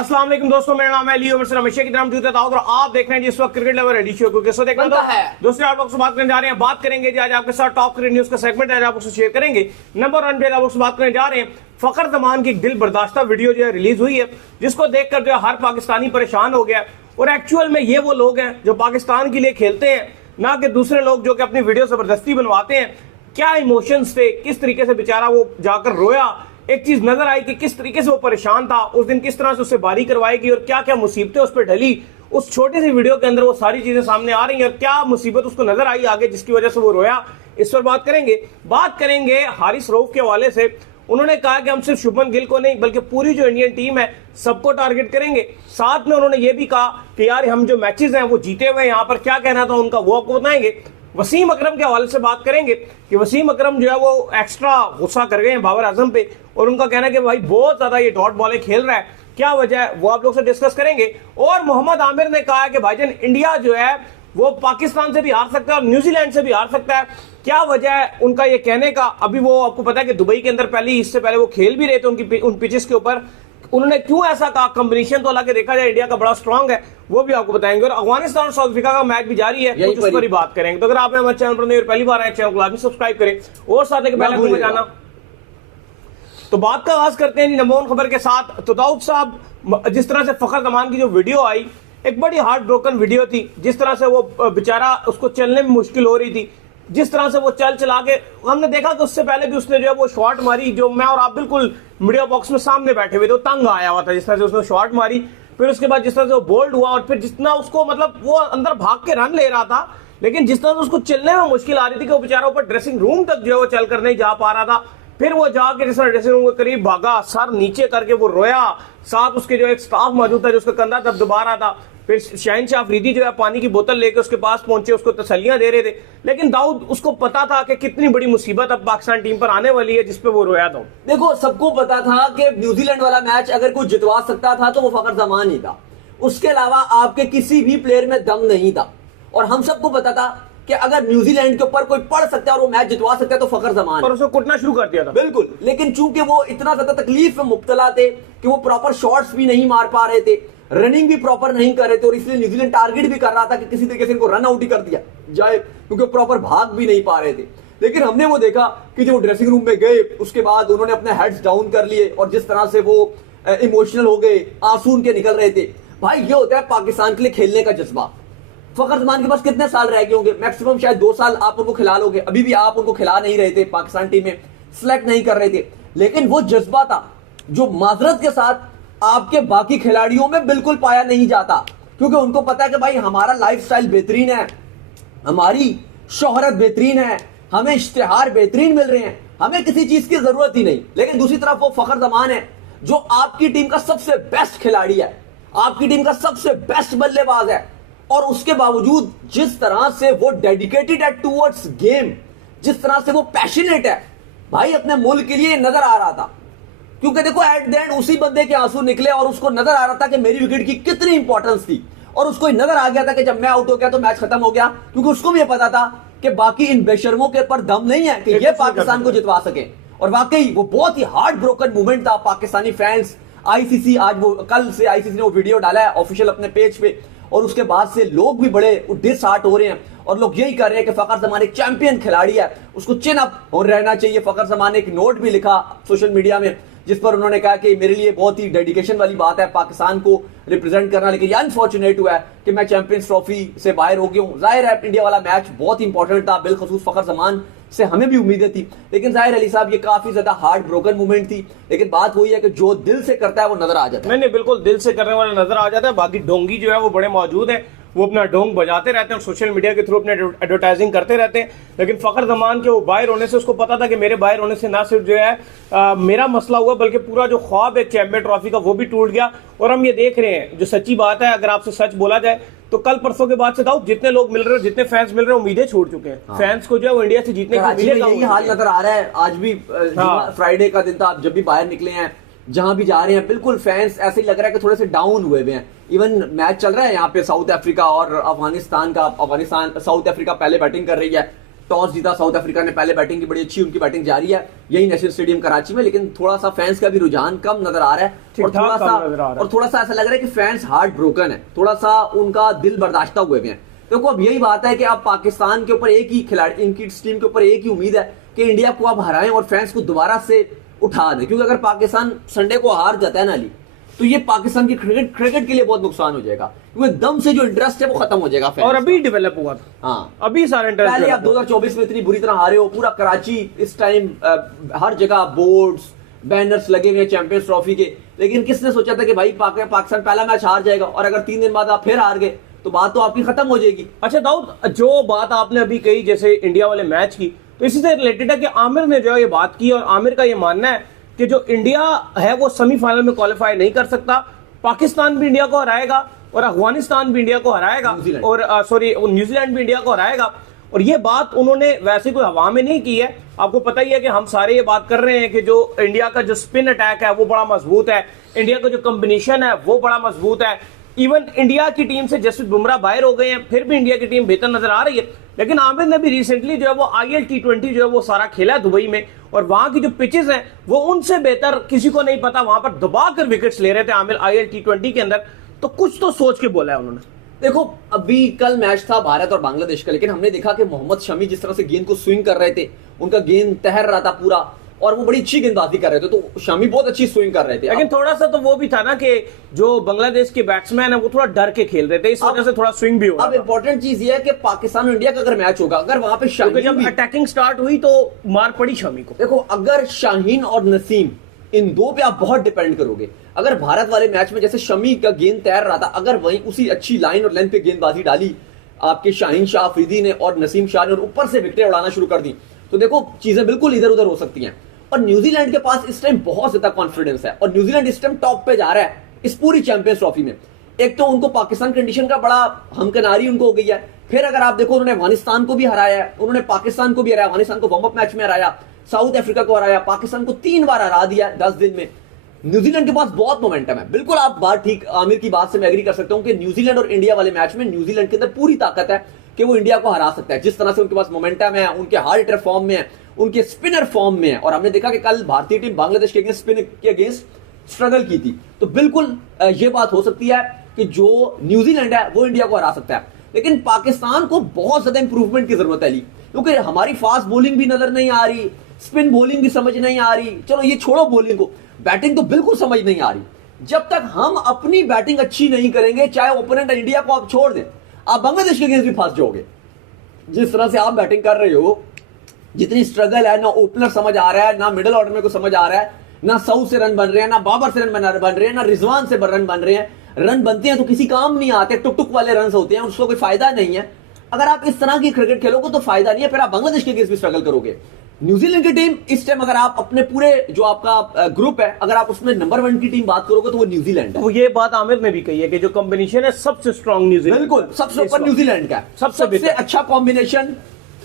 अस्सलाम वालेकुम दोस्तों, मेरा नाम है लियो मिस्टर हमेशा की तरह मौजूद है और आप देख रहे हैं जिस वक्त क्रिकेट लवर रेडी शो को कैसे देखना है। दूसरे आप लोग से बात करने जा रहे हैं, बात करेंगे आज आपके साथ टॉप क्रिकेट न्यूज का सेगमेंट आज आप लोग से शेयर करेंगे। नंबर 1 पे आप लोग से बात करने जा रहे हैं, फखर जमान की दिल बर्दाश्ता वीडियो जो है रिलीज हुई है, जिसको देखकर जो है हर पाकिस्तानी परेशान हो गया। और एक्चुअल में ये वो लोग हैं जो पाकिस्तान के लिए खेलते हैं, ना कि दूसरे लोग जो कि अपनी वीडियो जबरदस्ती बनवाते हैं। क्या इमोशंस थे, किस तरीके से बेचारा वो जाकर रोया। एक चीज नजर आई कि किस तरीके से वो परेशान था उस दिन, किस तरह से उससे बारी करवाएगी और क्या क्या मुसीबतें उस पर ढली। उस छोटी सी वीडियो के अंदर वो सारी चीजें सामने आ रही हैं और क्या मुसीबत उसको नजर आई आगे जिसकी वजह से वो रोया, इस पर बात करेंगे हारिस रऊफ के हवाले से। उन्होंने कहा कि हम सिर्फ शुभमन गिल को नहीं बल्कि पूरी जो इंडियन टीम है सबको टारगेट करेंगे। साथ में उन्होंने ये भी कहा कि यार हम जो मैचेस हैं वो जीते हुए, यहाँ पर क्या कहना था उनका वो आपको बताएंगे। वसीम अकरम के हवाले से बात करेंगे कि वसीम अकरम जो है वो एक्स्ट्रा गुस्सा कर गए हैं बाबर आजम पे, और उनका कहना है कि भाई बहुत ज्यादा ये डॉट बॉलें खेल रहा है, क्या वजह है वो आप लोग से डिस्कस करेंगे। और मोहम्मद आमिर ने कहा है कि भाईजान इंडिया जो है वो पाकिस्तान से भी हार सकता है और न्यूजीलैंड से भी हार सकता है। क्या वजह है उनका ये कहने का, अभी वो आपको पता है कि दुबई के अंदर इससे पहले वो खेल भी रहे थे उन पिचेस के ऊपर। उन्होंने क्यों ऐसा कहा, कॉम्बिनेशन तो हालांकि देखा जाए इंडिया का बड़ा स्ट्रांग है, वो भी आपको बताएंगे। और अफगानिस्तान और साउथ अफ्रीका का मैच भी जारी है, कुछ उस पर ही बात करेंगे। तो अगर आपने हमारे चैनल पर पहली बार आए, चैनल को लाजमी सब्सक्राइब करें और साथ ही बेल आइकन बजाना। तो बात का आगाज करते हैं नंबर 1 खबर के साथ। तो दाऊद साहब, जिस तरह से फखर जमान की जो वीडियो आई, एक बड़ी हार्ट ब्रोकन वीडियो थी। जिस तरह से वो बेचारा, उसको चलने में मुश्किल हो रही थी, जिस तरह से वो चला के हमने देखा कि उससे पहले भी उसने जो है वो शॉट मारी, जो मैं और आप बिल्कुल मीडिया बॉक्स में सामने बैठे हुए थे, तंग आया हुआ था जिस तरह से उसने शॉट मारी। फिर उसके बाद जिस तरह से वो बोल्ड हुआ और फिर जितना उसको मतलब वो अंदर भाग के रन ले रहा था, लेकिन जिस तरह से उसको चलने में मुश्किल आ रही थी कि वो बेचारा ऊपर ड्रेसिंग रूम तक जो है वो चल कर नहीं जा पा रहा था। फिर वो जाके जिस तरह ड्रेसिंग रूम के करीब भागा, सर नीचे करके वो रोया, साथ उसके जो एक स्टाफ मौजूद था जो उसका कंधा दबदबा रहा था। फिर शहनशाह अफरीदी जो है पानी की बोतल लेकर उसके पास पहुंचे, उसको तसल्लियां दे रहे थे। लेकिन दाऊद, उसको पता था कि कितनी बड़ी मुसीबत अब पाकिस्तान टीम पर आने वाली है, जिसपे वो रोया था। देखो, सबको पता था कि न्यूजीलैंड वाला मैच अगर कोई जितवा सकता था तो वो फखर जमान ही था। उसके अलावा आपके किसी भी प्लेयर में दम नहीं था। और हम सबको पता था कि अगर न्यूजीलैंड के ऊपर कोई पड़ सकता है और वो मैच जितवा सकता है तो फखर जमान। और उसको कुटना शुरू कर दिया था। बिल्कुल, लेकिन चूंकि वो इतना ज्यादा तकलीफ में मुब्तला थे कि वो प्रॉपर शॉट्स भी नहीं मार पा रहे थे, रनिंग भी प्रॉपर नहीं कर रहे थे, और इसलिए न्यूजीलैंड टारगेट भी कर रहा था कि किसी तरीके से इनको रन आउट ही कर दिया जाए, क्योंकि प्रॉपर भाग भी नहीं पा रहे थे। लेकिन हमने वो देखा कि जो ड्रेसिंग रूम में गए उसके बाद उन्होंने अपने हेड्स डाउन कर लिए और जिस तरह से वो इमोशनल हो गए, आंसू उनके निकल रहे थे। भाई, ये होता है पाकिस्तान के लिए खेलने का जज्बा। फखर जमान के पास कितने साल रह गए होंगे? मैक्सिमम शायद 2 साल आप उनको खिला लोगे। अभी भी आप उनको खिला नहीं रहे थे, पाकिस्तान टीम में सिलेक्ट नहीं कर रहे थे, लेकिन वो जज्बा था जो माजरत के साथ आपके बाकी खिलाड़ियों में बिल्कुल पाया नहीं जाता, क्योंकि उनको पता है कि भाई हमारा लाइफस्टाइल बेहतरीन है, हमारी शोहरत बेहतरीन है, हमें इश्तिहार बेहतरीन मिल रहे हैं, हमें किसी चीज की जरूरत ही नहीं। लेकिन दूसरी तरफ वो फखर जमान है जो आपकी टीम का सबसे बेस्ट खिलाड़ी है, आपकी टीम का सबसे बेस्ट बल्लेबाज है, और उसके बावजूद जिस तरह से वो डेडिकेटेड है टूवर्ड्स गेम, जिस तरह से वो पैशनेट है भाई अपने मुल्क के लिए, नजर आ रहा था। क्योंकि देखो, एट द एंड उसी बंदे के आंसू निकले और उसको नजर आ रहा था कि मेरी विकेट की कितनी इंपॉर्टेंस थी, और उसको नजर आ गया था कि जब मैं आउट हो गया तो मैच खत्म हो गया, क्योंकि उसको भी पता था कि बाकी इन बेशर्मों के ऊपर दम नहीं है कि ये पाकिस्तान को जितवा सके। और वाकई वो बहुत ही हार्ट ब्रोकन मूवमेंट था। पाकिस्तानी फैंस, आईसीसी, आज वो कल से आईसीसी ने वो वीडियो डाला है ऑफिशियल अपने पेज पे, और उसके बाद से लोग भी बड़े डिसहार्ट हो रहे हैं और लोग यही कर रहे हैं कि फखर जमान एक चैंपियन खिलाड़ी है, उसको चिन अप हो रहना चाहिए। फखर जमान ने एक नोट भी लिखा सोशल मीडिया में जिस पर उन्होंने कहा कि मेरे लिए बहुत ही डेडिकेशन वाली बात है पाकिस्तान को रिप्रेजेंट करना, लेकिन ये अनफॉर्चुनेट हुआ है कि मैं चैंपियंस ट्रॉफी से बाहर हो गया हूं। जाहिर है इंडिया वाला मैच बहुत ही इंपॉर्टेंट था, बिलखसूस फखर जमान से हमें भी उम्मीदें थी, लेकिन जाहिर अली साहब ये काफी ज्यादा हार्ट ब्रोकन मूवमेंट थी। लेकिन बात वही है कि जो दिल से करता है वो नजर आ जाता है। नहीं, बिल्कुल दिल से करने वाला नजर आ जाता है। बाकी डोंगी जो है वो बड़े मौजूद है, वो अपना डोंग बजाते रहते हैं और सोशल मीडिया के थ्रू अपने एडवर्टाइजिंग करते रहते हैं। लेकिन फखर जमान के वो बाहर होने से उसको पता था कि मेरे बाहर होने से ना सिर्फ जो है मेरा मसला हुआ, बल्कि पूरा जो ख्वाब है चैंपियन ट्रॉफी का वो भी टूट गया। और हम ये देख रहे हैं, जो सच्ची बात है, अगर आपसे सच बोला जाए तो कल परसों के बाद से दाऊद जितने लोग मिल रहे हैं, जितने फैंस मिल रहे हैं, उम्मीदें छोड़ चुके हैं। फैंस को जो है वो इंडिया से जीतने की उम्मीदें, यही हाल नजर आ रहा है। आज भी फ्राइडे का दिन था, आप जब भी बाहर निकले हैं, जहां भी जा रहे हैं, बिल्कुल फैंस ऐसे ही लग रहा है कि थोड़े से डाउन हुए हुए हैं। इवन मैच चल रहा है यहाँ पे साउथ अफ्रीका और अफगानिस्तान का। अफगानिस्तान, साउथ अफ्रीका पहले बैटिंग कर रही है, टॉस जीता साउथ अफ्रीका ने, पहले बैटिंग की बड़ी अच्छी उनकी बैटिंग जारी है यही नेशनल स्टेडियम कराची में, लेकिन थोड़ा सा फैंस का भी रुझान कम नजर आ रहा है और थोड़ा सा ऐसा लग रहा है कि फैंस हार्ट ब्रोकन है, थोड़ा सा उनका दिल बर्दाश्ता हुए हैं। देखो अब यही बात है कि अब पाकिस्तान के ऊपर एक ही खिलाड़ी, इनकी टीम के ऊपर एक ही उम्मीद है कि इंडिया को अब हराएं और फैंस को दोबारा से उठा दें, क्योंकि अगर पाकिस्तान संडे को हार जाता है ना अली, तो ये पाकिस्तान की क्रिकेट के लिए बहुत नुकसान हो जाएगा, क्योंकि एकदम से जो इंटरेस्ट है वो खत्म हो जाएगा और अभी डेवलप हुआ था। हाँ, अभी सारा इंटरेस्ट, पहले आप 2024 में इतनी बुरी तरह हारे हो, पूरा कराची इस टाइम हर जगह बोर्ड्स बैनर्स लगे हुए चैंपियंस ट्रॉफी के, लेकिन किसने सोचा था कि भाई पाकिस्तान पहला मैच हार जाएगा और अगर 3 दिन बाद आप फिर हार गए तो बात तो आपकी खत्म हो जाएगी। अच्छा दाऊद, जो बात आपने अभी कही जैसे इंडिया वाले मैच की, तो इसी से रिलेटेड है कि आमिर ने जो ये बात की और आमिर का ये मानना है कि जो इंडिया है वो सेमीफाइनल में क्वालिफाई नहीं कर सकता, पाकिस्तान भी इंडिया को हराएगा और अफगानिस्तान भी इंडिया को हराएगा और न्यूजीलैंड भी इंडिया को हराएगा। और ये बात उन्होंने वैसे कोई हवा में नहीं की है, आपको पता ही है कि हम सारे ये बात कर रहे हैं कि जो इंडिया का जो स्पिन अटैक है वो बड़ा मजबूत है, इंडिया का जो कॉम्बिनेशन है वो बड़ा मजबूत है। इवन इंडिया की टीम से जसप्रीत बुमराह बाहर हो गए हैं, फिर भी इंडिया की टीम बेहतर नजर आ रही है। लेकिन आमिर ने भी रिसेंटली जो है वो IL T20 जो है वो सारा खेला है दुबई में, और वहां की जो पिचेस हैं वो उनसे बेहतर किसी को नहीं पता, वहां पर दबाकर विकेट्स ले रहे थे आमिर IL T20 के अंदर। तो कुछ तो सोच के बोला है उन्होंने। देखो अभी कल मैच था भारत और बांग्लादेश का, लेकिन हमने देखा कि मोहम्मद शमी जिस तरह से गेंद को स्विंग कर रहे थे, उनका गेंद तैर रहा था पूरा और वो बड़ी अच्छी गेंदबाजी कर रहे थे, तो शमी बहुत अच्छी स्विंग कर रहे थे। लेकिन थोड़ा सा तो वो भी था ना कि जो बांग्लादेश के बैट्समैन है वो थोड़ा डर के खेल रहे थे, इस वजह से थोड़ा स्विंग भी हुआ। अब इंपॉर्टेंट चीज ये है कि पाकिस्तान और इंडिया का अगर मैच होगा, अगर वहां पे शाहीन, जब अटैकिंग स्टार्ट हुई तो मार पड़ी शमी को। देखो अगर शाहीन और नसीम, इन दो पे आप बहुत डिपेंड करोगे। अगर भारत वाले मैच में जैसे शमी का गेंद तैर रहा था, अगर वहीं उसी अच्छी लाइन और लेंथ पे गेंदबाजी डाली आपके शाहीन शाह अफरीदी ने और नसीम शाह ने और ऊपर से विकेटें उड़ाना शुरू कर दी, तो देखो चीजें बिल्कुल इधर उधर हो सकती हैं। और न्यूजीलैंड के पास इस टाइम बहुत ज्यादा कॉन्फिडेंस है और न्यूजीलैंड इस टाइम टॉप पे जा रहा है इस पूरी चैंपियंस ट्रॉफी में। एक तो उनको पाकिस्तान कंडीशन का बड़ा हमकनारी उनको हो गई है, फिर अगर आप देखो उन्होंने अफगानिस्तान को भी हराया है, उन्होंने पाकिस्तान को भी हराया, अफगानिस्तान को वार्म अप मैच में हराया, साउथ अफ्रीका को हराया, पाकिस्तान को 3 बार हरा दिया 10 दिन में। न्यूजीलैंड के पास बहुत मोमेंटम है। बिल्कुल आप बात ठीक आमिर की बात से मैं एग्री कर सकता हूं कि न्यूजीलैंड और इंडिया वाले मैच में न्यूजीलैंड के अंदर पूरी ताकत है कि वो इंडिया को हरा सकता है, जिस तरह से उनके पास मोमेंटम है, उनके हार्ड हिटर फॉर्म में है, उनके स्पिनर फॉर्म में है। और हमने देखा कि कल भारतीय टीम बांग्लादेश के अगेंस्ट स्पिन के अगेंस्ट स्ट्रगल की थी, तो बिल्कुल ये बात हो सकती है कि जो न्यूजीलैंड है वो इंडिया को हरा सकता है। लेकिन पाकिस्तान को बहुत ज्यादा इंप्रूवमेंट की जरूरत है, क्योंकि हमारी फास्ट बॉलिंग भी नजर नहीं आ रही, स्पिन बॉलिंग भी समझ नहीं आ रही, चलो ये छोड़ो बॉलिंग को, बैटिंग तो बिल्कुल समझ नहीं आ रही। जब तक हम अपनी बैटिंग अच्छी नहीं करेंगे, चाहे ओपोनेंट इंडिया को आप छोड़ दें, आप बांग्लादेश के अगेंस्ट भी फंस जाओगे। जिस तरह से आप बैटिंग कर रहे हो, जितनी स्ट्रगल है, ना ओपनर समझ आ रहा है, ना मिडिल ऑर्डर में को समझ आ रहा है, ना सऊद से रन बन रहे हैं, ना बाबर से रन बन रहे हैं, ना रिजवान से रन बन रहे हैं। रन बनते हैं तो किसी काम नहीं आते, टुक टुक वाले रन होते हैं, उसको कोई फायदा नहीं है। अगर आप इस तरह की क्रिकेट खेलोगे तो फायदा नहीं है, फिर आप बांग्लादेश के अगेंस्ट भी स्ट्रगल करोगे। न्यूजीलैंड की टीम इस टाइम, अगर आप अपने पूरे जो आपका ग्रुप है, अगर आप उसमें नंबर 1 की टीम बात करोगे तो वो न्यूजीलैंड है। तो ये बात आमिर ने भी कही है कि जो कॉम्बिनेशन है सबसे स्ट्रॉन्ग न्यूजीलैंड, बिल्कुल सबसे ऊपर न्यूजीलैंड का सबसे अच्छा कॉम्बिनेशन।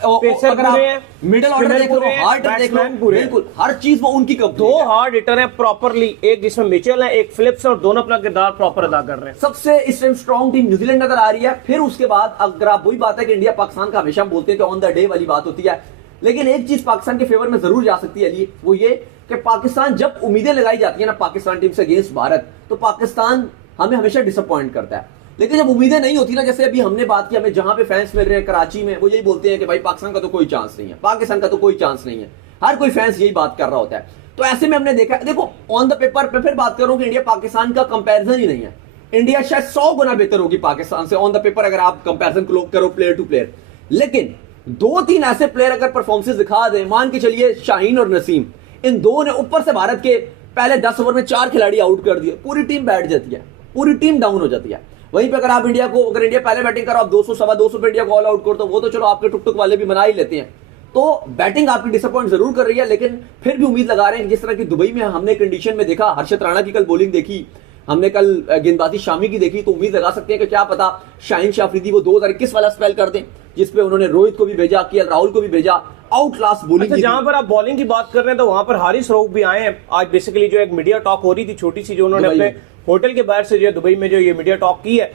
अगर आप मिडिल ऑर्डर देख लो, हार्ड देख लो, बिल्कुल हर चीज वो उनकी कंपनी। 2 हार्ड हिटर है प्रॉपरली, एक जिसमें मिचेल है, एक फिलिप्स है, और दोनों अपना किरदार प्रॉपर अदा कर रहे हैं। सबसे इस टाइम स्ट्रॉन्ग टीम न्यूजीलैंड नजर आ रही है। फिर उसके बाद अगर आप वही बात है कि इंडिया पाकिस्तान का हमेशा हम बोलते हैं कि ऑन द डे वाली बात होती है, लेकिन एक चीज पाकिस्तान के फेवर में जरूर जा सकती है, वो ये कि पाकिस्तान जब उम्मीदें लगाई जाती है ना पाकिस्तान टीम से अगेंस्ट भारत, तो पाकिस्तान हमें हमेशा डिसअपॉइंट करता है। लेकिन जब उम्मीदें नहीं होती ना, जैसे अभी हमने बात की, हमें जहां पे फैंस मिल रहे हैं कराची में, वो यही बोलते हैं कि भाई पाकिस्तान का तो कोई चांस नहीं है, पाकिस्तान का तो कोई चांस नहीं है, हर कोई फैंस यही बात कर रहा होता है। तो ऐसे में हमने देखा, देखो ऑन द पेपर पे फिर बात करूं कि इंडिया पाकिस्तान का कंपैरिजन ही नहीं है। इंडिया शायद 100 गुना बेहतर होगी पाकिस्तान से ऑन द पेपर, अगर आप कंपैरिजन करो प्लेयर टू प्लेयर। लेकिन 2-3 ऐसे प्लेयर अगर परफॉर्मेंस दिखा दे, मान के चलिए शाहीन और नसीम, इन दो ने ऊपर से भारत के पहले 10 ओवर में 4 खिलाड़ी आउट कर दिए, पूरी टीम बैठ जाती है, पूरी टीम डाउन हो जाती है। वहीं पे अगर आप इंडिया को, अगर इंडिया पहले बैटिंग करो, आप 200 सवा 200 पे इंडिया को ऑल आउट कर दो, वो तो चलो आपके टुक टुक वाले भी बना ही लेते हैं। तो बैटिंग आपकी डिसअपॉइंट जरूर कर रही है, लेकिन फिर भी उम्मीद लगा रहे हैं। जिस तरह की दुबई में हमने कंडीशन में देखा, हर्षद राणा की कल बॉलिंग देखी, हमने कल गेंदबाजी शामी की देखी, तो उम्मीद लगा सकते हैं कि क्या पता शाहीन शाह अफरीदी वो 2021 वाला स्पेल कर दें, जिसपे उन्होंने रोहित को भी भेजा, केएल राहुल को भी भेजा, आउट क्लास बॉलिंग। अच्छा, जहां पर आप बॉलिंग की बात कर रहे हैं तो वहां पर हारिस रऊफ भी आए हैं। आज बेसिकली जो एक मीडिया टॉक हो रही थी छोटी सी, जो उन्होंने अपने होटल के बाहर से जो दुबई में जो ये मीडिया टॉक की है,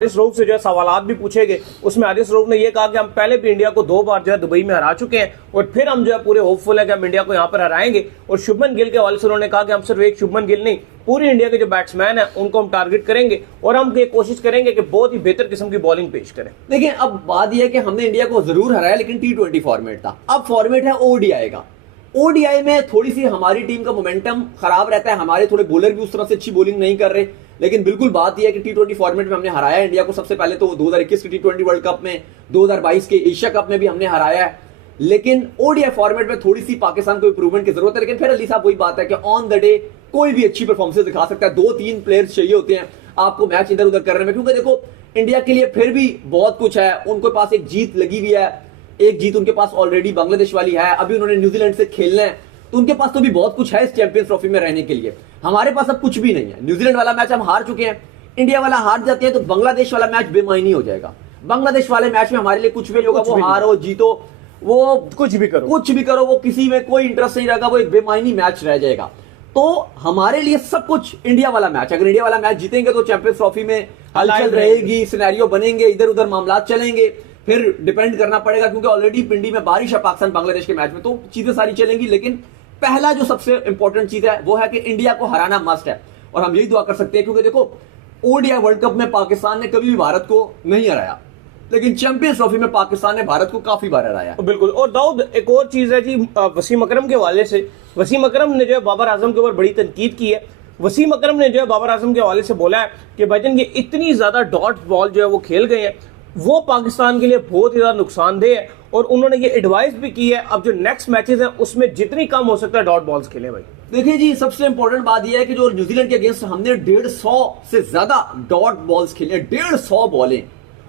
हारिस रऊफ से जो है सवालात भी पूछे गए, उसमें हारिस रऊफ ने यह कहा कि हम पहले भी इंडिया को 2 बार जो है दुबई में हरा चुके हैं और फिर हम जो है पूरे होपफुल है कि हम इंडिया को यहाँ पर हराएंगे। और शुभमन गिल के हवाले से उन्होंने कहा कि हम सिर्फ एक शुभमन गिल नहीं, पूरी इंडिया के जो बैट्समैन है उनको हम टारगेट करेंगे और हम ये कोशिश करेंगे कि बहुत ही बेहतर किस्म की बॉलिंग पेश करें। देखिए, अब बात यह है कि हमने इंडिया को जरूर हराया, लेकिन T20 फॉर्मेट था। अब फॉर्मेट है ODI का। ODI में थोड़ी सी हमारी टीम का मोमेंटम खराब रहता है, हमारे थोड़े बॉलर भी उस तरह से अच्छी बॉलिंग नहीं कर रहे। लेकिन बिल्कुल बात यह है कि T20 फॉर्मेट में हमने हराया इंडिया को। सबसे पहले तो 2021 के T20 वर्ल्ड कप में, 2022 के एशिया कप में भी हमने हराया है। लेकिन ODI फॉर्मेट में थोड़ी सी पाकिस्तान को इंप्रूवमेंट की जरूरत है। लेकिन फिर अली साहब वही बात है कि ऑन द डे कोई भी अच्छी परफॉर्मेंस दिखा सकता है। 2-3 प्लेयर्स चाहिए होते हैं आपको मैच इधर उधर करने में, क्योंकि देखो इंडिया के लिए फिर भी बहुत कुछ है। उनके पास एक जीत लगी हुई है, एक जीत उनके पास ऑलरेडी बांग्लादेश वाली है, अभी उन्होंने न्यूजीलैंड से खेलना है, तो उनके पास तो भी बहुत कुछ है इस चैंपियंस ट्रॉफी में रहने के लिए। हमारे पास अब कुछ भी नहीं है। न्यूजीलैंड वाला मैच हम हार चुके हैं, इंडिया वाला हार जाते हैं तो बांग्लादेश वाला मैच बेमायनी हो जाएगा। बांग्लादेश वाले मैच में हमारे लिए कुछ भी नहीं होगा, वो हारो जीतो, वो कुछ भी करो, वो किसी में कोई इंटरेस्ट नहीं रहेगा, वो एक बेमायनी मैच रह जाएगा। तो हमारे लिए सब कुछ इंडिया वाला मैच, अगर इंडिया वाला मैच जीतेंगे तो चैंपियंस ट्रॉफी में हलचल रहेगी, सिनेरियो बनेंगे, इधर उधर मामला चलेंगे, फिर डिपेंड करना पड़ेगा क्योंकि ऑलरेडी पिंडी में बारिश है पाकिस्तान बांग्लादेश के मैच में, तो चीजें सारी चलेंगी। लेकिन पहला जो सबसे इंपॉर्टेंट चीज है वो है कि इंडिया को हराना मस्ट है, और हम यही दुआ कर सकते हैं क्योंकि देखो ODI वर्ल्ड कप में पाकिस्तान ने कभी भी भारत को नहीं हराया, लेकिन चैंपियंस ट्रॉफी में पाकिस्तान ने भारत को काफी बार हराया। बिल्कुल। और दाऊद, एक और चीज है जी, वसीम अकरम के हवाले से, वसीम अकरम ने जो है बाबर आजम के ऊपर बड़ी तनकीद की है। वसीम अकरम ने जो है बाबर आजम के हवाले से बोला है कि भाईजान ये इतनी ज्यादा डॉट बॉल जो है वो खेल गए हैं, वो पाकिस्तान के लिए बहुत ही ज्यादा नुकसानदेह है, और उन्होंने ये एडवाइस भी की है अब जो नेक्स्ट मैचेस हैं उसमें जितनी कम हो सकता है डॉट बॉल्स खेलें। भाई देखिए जी, सबसे इंपॉर्टेंट बात यह है कि जो न्यूजीलैंड के अगेंस्ट हमने 150 से ज्यादा डॉट बॉल्स खेले, 150 बॉलें।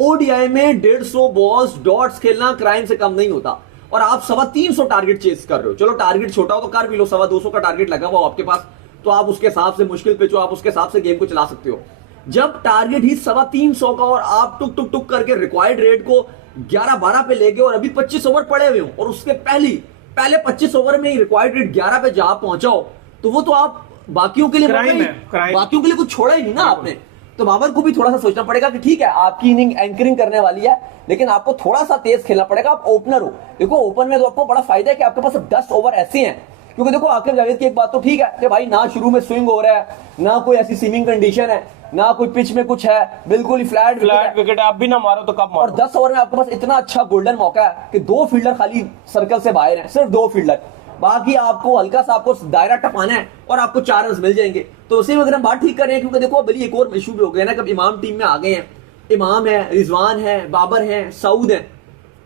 ODI में 150 बॉल्स डॉट्स खेलना क्राइम से कम नहीं होता, और आप 350 टारगेट चेस कर रहे हो। चलो टारगेट छोटा हो तो कर भी लो, 250 का टारगेट लगा हुआ आपके पास, तो आप उसके हिसाब से मुश्किल पिच हो, आप उसके हिसाब से गेम को चला सकते हो। जब टारगेट ही 350 का और आप टुक टुक टुक करके रिक्वायर्ड रेट को 11-12 पे ले गए, और अभी 25 ओवर पड़े हुए हो, और उसके पहले 25 ओवर में ही रिक्वायर्ड रेट 11 पे जा पहुंचाओ, तो वो तो आप बाकियों के लिए बाकियों के लिए कुछ छोड़ा ही नहीं ना आपने। तो बाबर को भी थोड़ा सा सोचना पड़ेगा कि ठीक है आपकी इनिंग एंकरिंग करने वाली है, लेकिन आपको थोड़ा सा तेज खेलना पड़ेगा। आप ओपनर हो, देखो ओपन में तो आपको बड़ा फायदा है कि आपके पास 10 ओवर ऐसे हैं, क्योंकि देखो आकिब जावेद की एक बात तो ठीक है कि भाई ना शुरू में स्विंग हो रहा है, ना कोई ऐसी सीमिंग कंडीशन है, ना कोई पिच में कुछ है, बिल्कुल ही फ्लैट विकेट है, आप भी ना मारो तो कब मारो। और 10 ओवर में आपके पास इतना अच्छा गोल्डन मौका है कि 2 फील्डर खाली सर्कल से बाहर हैं, सिर्फ 2 फील्डर, बाकी आपको हल्का सा आपको दायरा टपाना है और आपको 4 रन मिल जाएंगे। तो उसी में अगर हम बात ठीक कर रहे हैं, क्योंकि देखो बली एक और इशू भी हो गया ना, कब इमाम टीम में आ गए हैं, इमाम है, रिजवान है, बाबर है, सऊद है,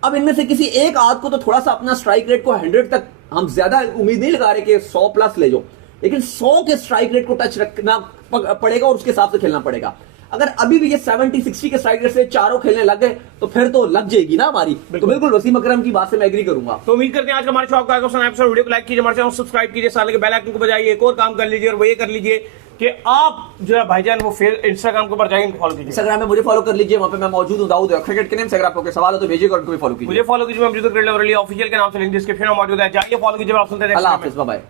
अब इनमें से किसी एक आध को तो थोड़ा सा अपना स्ट्राइक रेट को 100 तक, हम ज्यादा उम्मीद नहीं लगा रहे कि 100 प्लस ले जाओ, लेकिन 100 के स्ट्राइक रेट को टच रखना पड़ेगा और उसके हिसाब से खेलना पड़ेगा। अगर अभी भी ये 70-60 के स्ट्राइक रेट से चारों खेलने लग गए तो फिर तो लग जाएगी ना हमारी। तो बिल्कुल वसीम अकरम की बात से मैं एग्री करूंगा। तो उम्मीद करते हैं आज का हमारे शो आपको एपिसोड, वीडियो को लाइक कीजिए, हमारे चैनल सब्सक्राइब कीजिए, साल के बेल आइकन को बजाइए, एक और काम कर लीजिए, और वो ये कर लीजिए कि आप जो है भाईजान वो फिर इंस्टाग्राम के ऊपर जाएंगे, फॉलो कीजिए। इंस्टाग्राम में मुझे फॉलो कर लीजिए, वहां पे मैं मौजूद हूं, दाऊद क्रिकेट के नेम से। अगर आपको कोई सवाल हो तो भेजिएगा और उनको भी फॉलो कीजिए। मुझे फॉलो कीजिए, मैं ऑफिशियल के नाम से लिंक डिस्क्रिप्शन में मौजूद है, जाइए फॉलो कीजिए। आप सुनते हैं, अल्लाह हाफिज़, बाय बाय।